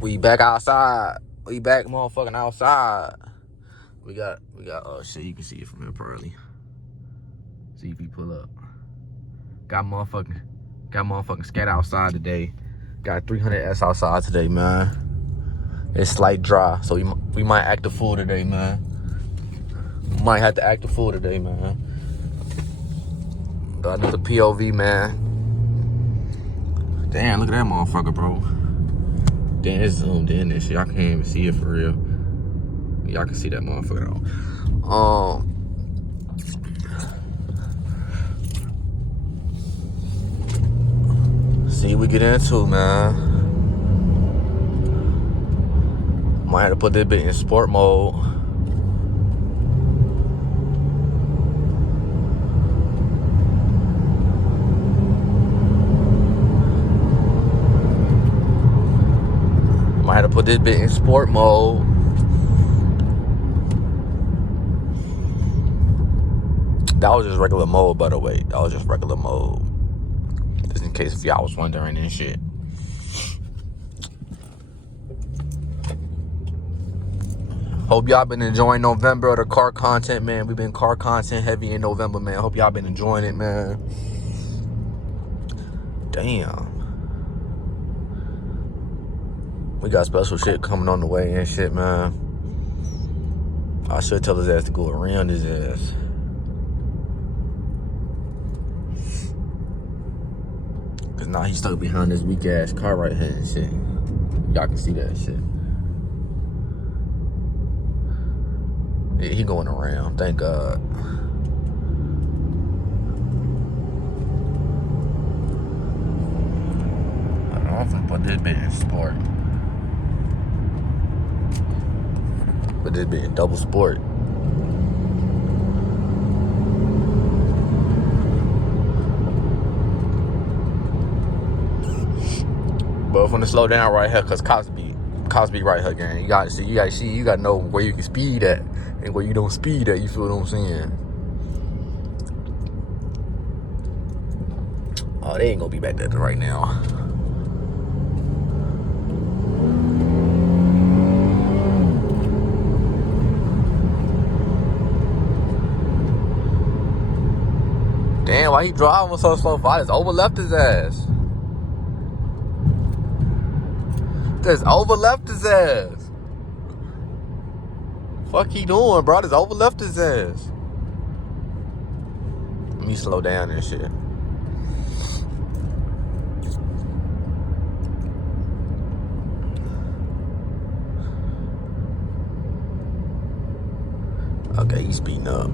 We back outside. We back motherfucking outside. We got oh shit, you can see it from here probably. See if we pull up. Got motherfucking Scat outside today. Got 300s outside today, man. It's slight dry, so we might act a fool today, man. We might have to act a fool today, man. Got another POV, man. Damn, look at that motherfucker, bro. Damn, it's zoomed in and shit. Y'all can't even see it for real. Y'all can see that motherfucker though. See what we get into, man. Might have to put this bit in sport mode. Might have to put this bit in sport mode. That was just regular mode, by the way. That was just regular mode. Just in case if y'all was wondering and shit. Hope y'all been enjoying November of the car content, man. We've been car content heavy in November, man. Hope y'all been enjoying it, man. Damn. We got special shit coming on the way and shit, man. I should tell his ass to go around his ass. Cause now he's stuck behind this weak ass car right here and shit. Y'all can see that shit. Yeah, he going around, thank God. I'm finna put this bit in sport. Put this bit in double sport. But I'm finna slow down right here, cause Cosby right here, gang. You gotta know where you can speed at and where you don't speed at. You feel what I'm saying? Oh, they ain't gonna be back there right now. Damn, why he driving so slow? I just overleft his ass. Just overleft his ass. Fuck he doing, bro? Just overleft his ass. Let me slow down and shit. Okay, he's speeding up.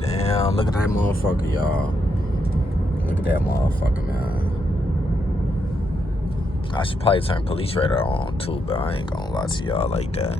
Damn, look at that motherfucker, y'all. Look at that motherfucker, man. I should probably turn police radar on too, but I ain't gonna lie to y'all like that.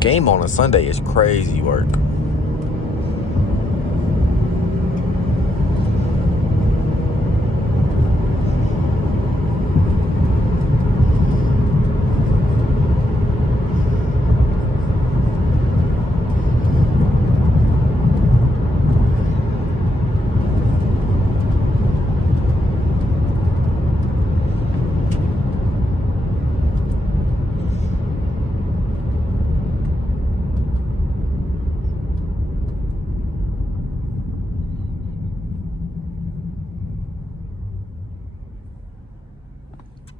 Game on a Sunday is crazy work.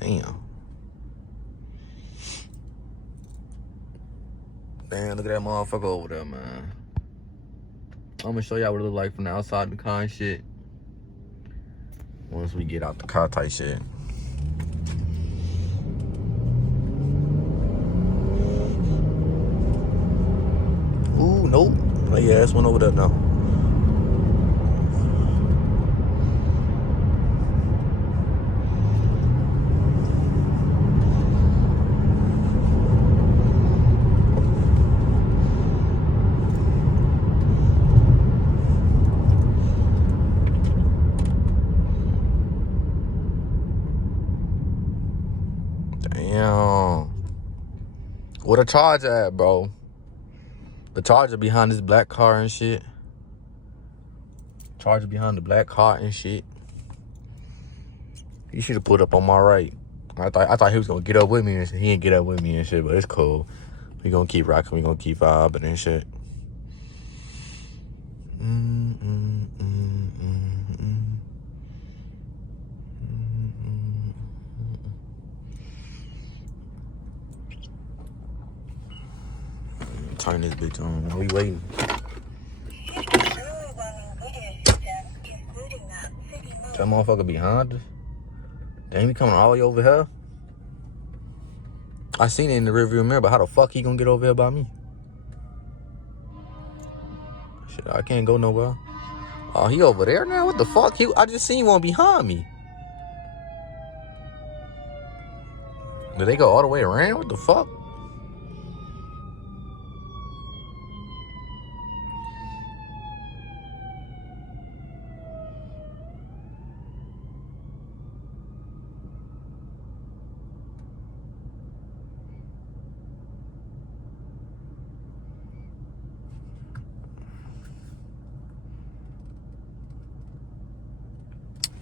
Damn. Damn, look at that motherfucker over there, man. I'm gonna show y'all what it look like from the outside of the car and shit. Once we get out the car type shit. Ooh, nope. Oh, yeah, that's one over there now. Damn. Where the Charger at, bro? The Charger behind this black car and shit. Charger behind the black car and shit. He should have pulled up on my right. I thought he was gonna get up with me and shit. He didn't get up with me and shit, but it's cool. We gonna keep rocking. We gonna keep vibing and shit. Turn this bitch on. Why we waiting? That motherfucker behind us? Damn, he coming all the way over here? I seen it in the rearview mirror, but how the fuck he gonna get over here by me? Shit, I can't go nowhere. Oh, he over there now? What the fuck? I just seen one behind me. Did they go all the way around? What the fuck?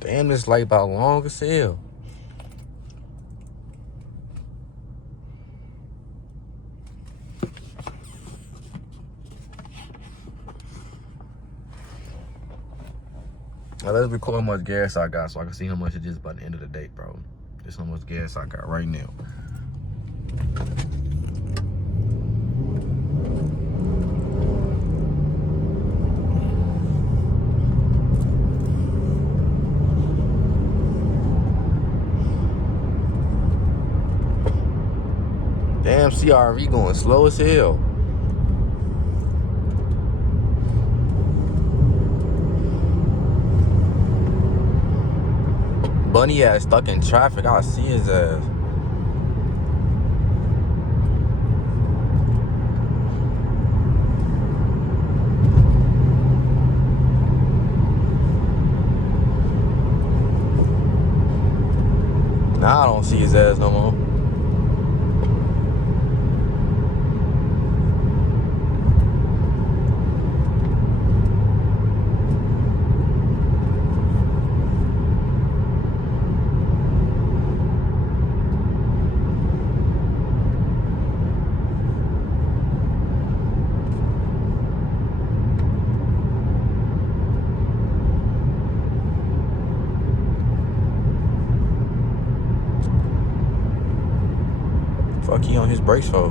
Damn, this light about long as hell. Now let's record how much gas I got so I can see how much it is by the end of the day, bro. Just how much gas I got right now. Damn, CRV going slow as hell. Bunny ass stuck in traffic. I see his ass. Now I don't see his ass no more. Fuck, he on his brakes for?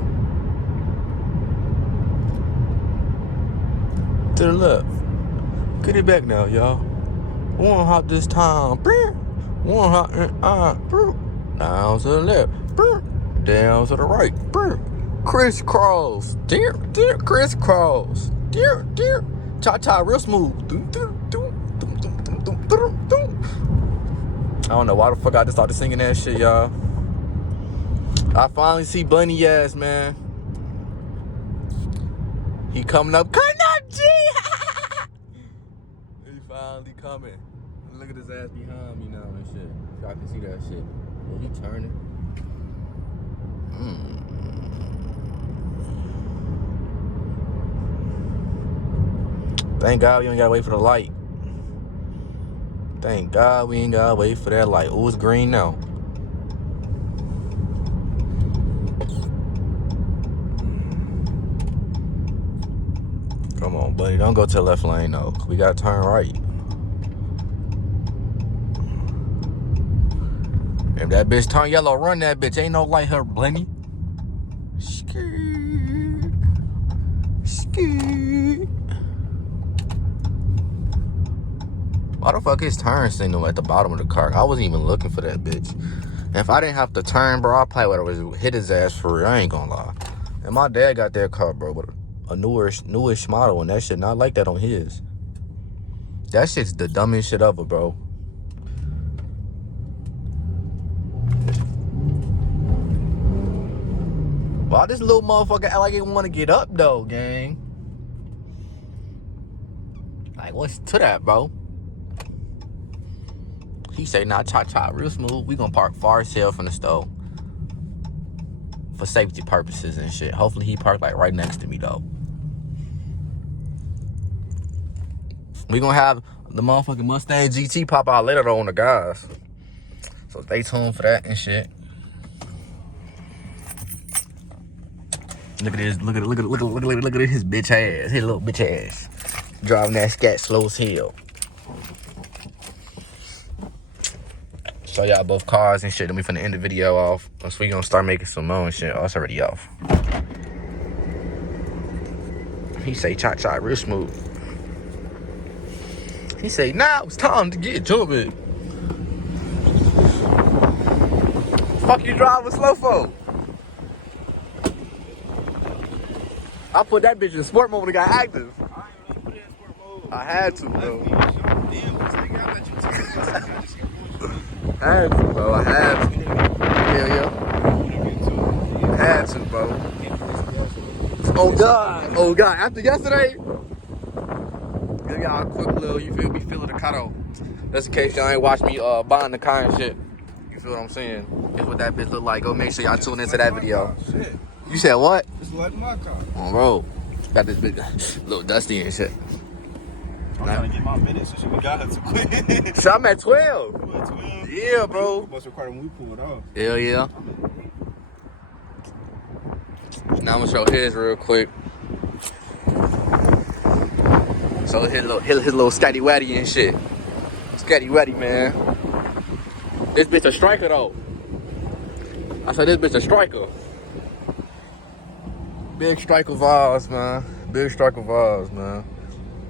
To the left. Get it back now, y'all. One hop this time. One hop down to the left. Down to the right. Crisscross. Dear, crisscross. Dear. Cha-cha real smooth. I don't know why the fuck I just started singing that shit, y'all. I finally see Bunny ass, man. He coming up. Come up, G! He finally coming. Look at his ass behind me now and shit. Y'all can see that shit. Oh, he turning. Thank God we ain't gotta wait for the light. Thank God we ain't gotta wait for that light. Oh, it's green now. Come on, buddy. Don't go to the left lane, though. We gotta turn right. If that bitch turn yellow, run that bitch. Ain't no light her blenny. Skirt. Skirt. Why the fuck is turn signal at the bottom of the car? I wasn't even looking for that bitch. If I didn't have to turn, bro, I probably would have hit his ass for real. I ain't gonna lie. And my dad got that car, bro, with a newish model, and that shit not like that on his. That shit's the dumbest shit ever, bro. Why this little motherfucker act like he want to get up, though, gang? Like, what's to that, bro? He say, nah, cha-cha, real smooth. We gonna park far as hell from the store. For safety purposes and shit. Hopefully he parked, like, right next to me, though. We gonna have the motherfucking Mustang GT pop out later, though, on the guys. So stay tuned for that and shit. Look at this, look at his bitch ass, his little bitch ass. Driving that Scat slow as hell. Show y'all both cars and shit, then we finna end the video off. So we gonna start making some more and shit. Oh, it's already off. He say cha-cha real smooth. He say, now it's time to get jumping. Fuck you driving slow for? I put that bitch in sport mode when it got active. I ain't really put it in sport mode. I had to, bro. I had to, bro. I had to. Hell yeah. I had to, bro. Oh God. After yesterday, give y'all a quick little, you feel me, feeling the cutout. Just in case y'all ain't watch me buying the car and shit. You feel what I'm saying? Here's what that bitch look like. Go make sure y'all tune into that video. Shit. You said what? It's like my car. On road. Got this big little dusty and shit. I'm trying to get my minutes so we got her too quick. So I'm at 12. You at 12? Yeah, bro. Must record when we pull it off. Hell yeah. Now I'm gonna show his real quick. So his little scatty waddy and shit. Scatty waddy, man. This bitch a striker though. I said this bitch a striker. Big striker vibes, man. Big striker vibes, man.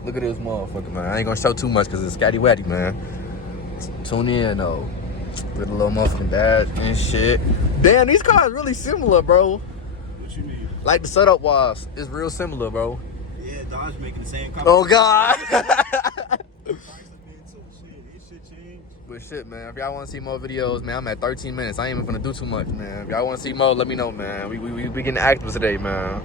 Look at this motherfucker, man. I ain't gonna show too much because it's scatty waddy, man. Tune in though. With a little motherfucking badge and shit. Damn, these cars really similar, bro. What you mean? Like the setup wise, it's real similar, bro. Yeah, Dodge making the same car. Oh God. But shit, man, if y'all want to see more videos, man, I'm at 13 minutes. I ain't even gonna do too much, man. If y'all want to see more, let me know, man. We getting active today, man.